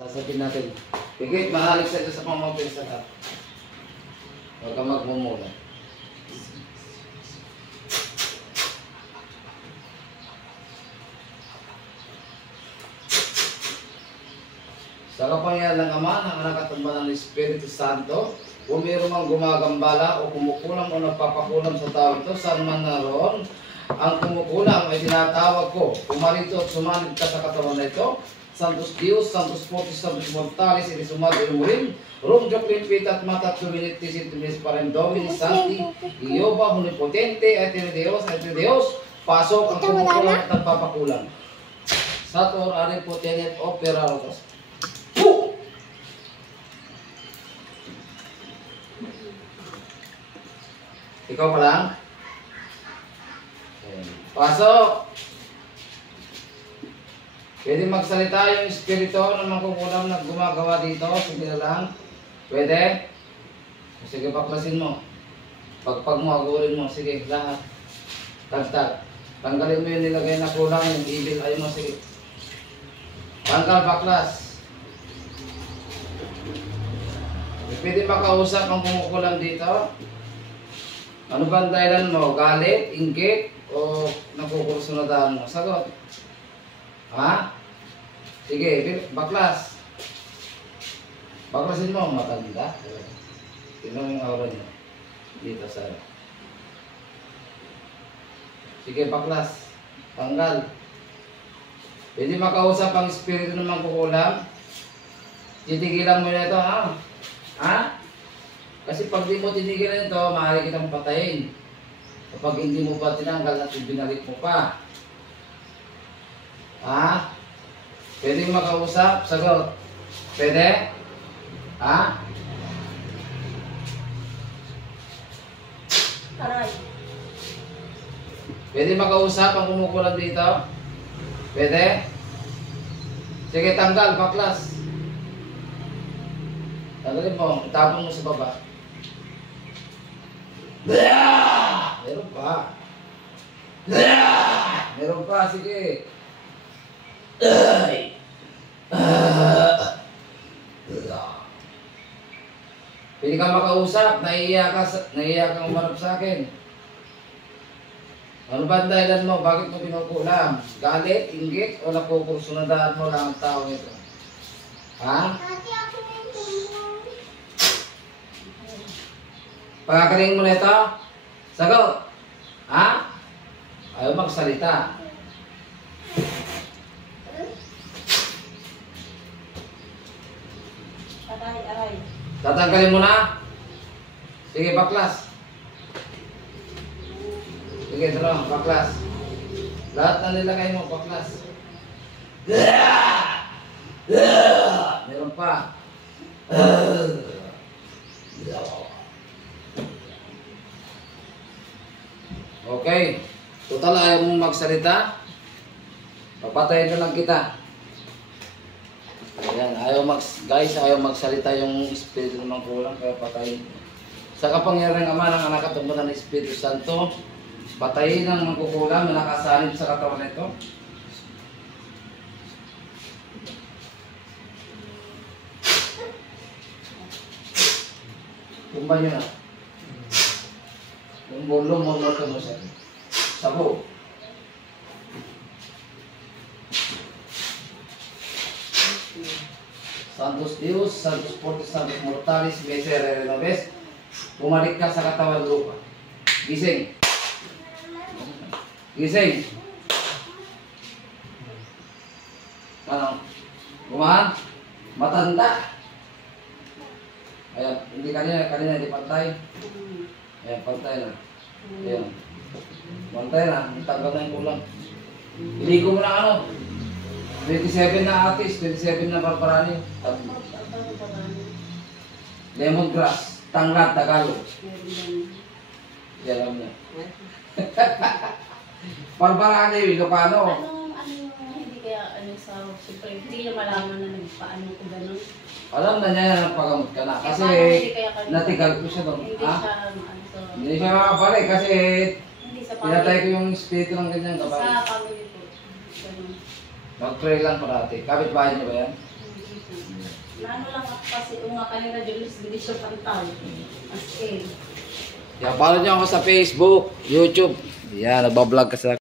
Sasabihin natin, higit mahalik sa ito sa pamamapin sa lahat. Huwag kang magmumula. Sa kapangyarihan ng Ama, ng Anak at ng Banal na Espiritu Santo, kung mayroon mang gumagambala o kumukulam o nagpapakulam sa tao ito, saan man naroon, ang kumukulam ay tinatawag ko. Pumarito at sumanib ka sa katawan na ito, Santos Dios, Santos Fortis, Santos Mortalis, Inisumad, Inurim, Rum, Joklin, Pita, at Mata, Tuminit, Tisit, Tuminis, Parem, Domini, Santi, Iyoba, Hunipotente, Etene Dios, pasok ang kumukulam at nagpapakulam. Sator, Ari, Potenet, Opera, Rotos. Ikaw pa lang? Pasok! Pwede magsalita yung espiritu na mangkukulam na gumagawa dito. Sige na lang. Pwede? Sige, paklasin mo. Pagpag mo, agurin mo. Sige, lahat. Tagtag. Tanggalin mo yung nilagay na kulang. Yung evil. Ayun mo, sige. Tanggal, baklas. Pwede makausap ang kumukulam dito. Ano ba ang dahilan mo? Galit, inggit, o nakukursunadahan mo? Sagot. Ha? Sige, baklas. Baklasin mo, matanda. Tingnan mo yung aura niya. Dito sa... Sige, baklas. Tanggal. Pwede makausap ang espiritu ng mangkukulam. Titigilan mo na ito, ha? Ha? Kasi pag di mo tinigilan ito, maaari kitang patayin. Kapag hindi mo pa tinanggal at binalik mo pa. Ha? Pwede makausap? Sagot. Pwede? Ha? Aray. Pwede makausap ang kumukulam dito? Pwede? Sige, tanggal, baklas. Tanggalin mo, itapon mo sa baba. Meron pa. Meron pa, sige. Pwede ka makausap, naiiyak kang umarap sa akin. Ano ba ang dahilan mo? Bakit mo pinukulam? Galit, inggit, o nakukursunadahan mo lang ang tao ito? Ha? Pagkakaling mo na ito? Sagot! Ha? Ayaw magsalita. Aray. Tatanggalin mo na? Sige, baklas. Sige, sarang, baklas. Lahat na nilagay mo, baklas. Meron pa. Okay. Total, ayaw mong magsalita. Papatayin na lang kita. Ayan, guys, ayaw magsalita yung espiritu ng mangkukulam, kaya patayin. Sa kapangyarihan ng Ama, ng Anak at ng Banal na Espiritu Santo, patayin ang mangkukulam na nakasanib sa katawan nito. Tumba nyo na. Yung bulong mo mo siya. Sabo. Santos Dios, Santos Fortis, Santos Mortalis, Miserere Nobis, bumalik ka sa katawan lupa. Gising. Gising. Ano? Gumahan? Matanda. Ayan, hindi kanina hindi pantay. Ayan, pantay na. Ayan. Pantay na, tanggal na yung kulang. Iligo mo na ano? 27 na atis, 27 na parparani. Lemongrass, tanglad, Tagalog. Yan alam niya. Parparani, Ilocano. Hindi kaya sa siyempre, hindi niya malaman na nagpaano ko gano'n. Alam na niya na nagpagamot ka na. Kasi natigal ko siya doon. Hindi siya makapalik kasi pinatay ko yung espiritu ng ganyan kapal. Sa family ko. Mag-pray lang parati. Kapit bahay niyo ba yan? Hindi. Lalo lang ako kasi nga kanina Julius, hindi siya pantal. As in. Yan, follow nyo ako sa Facebook, YouTube. Yan, nagbablog kasi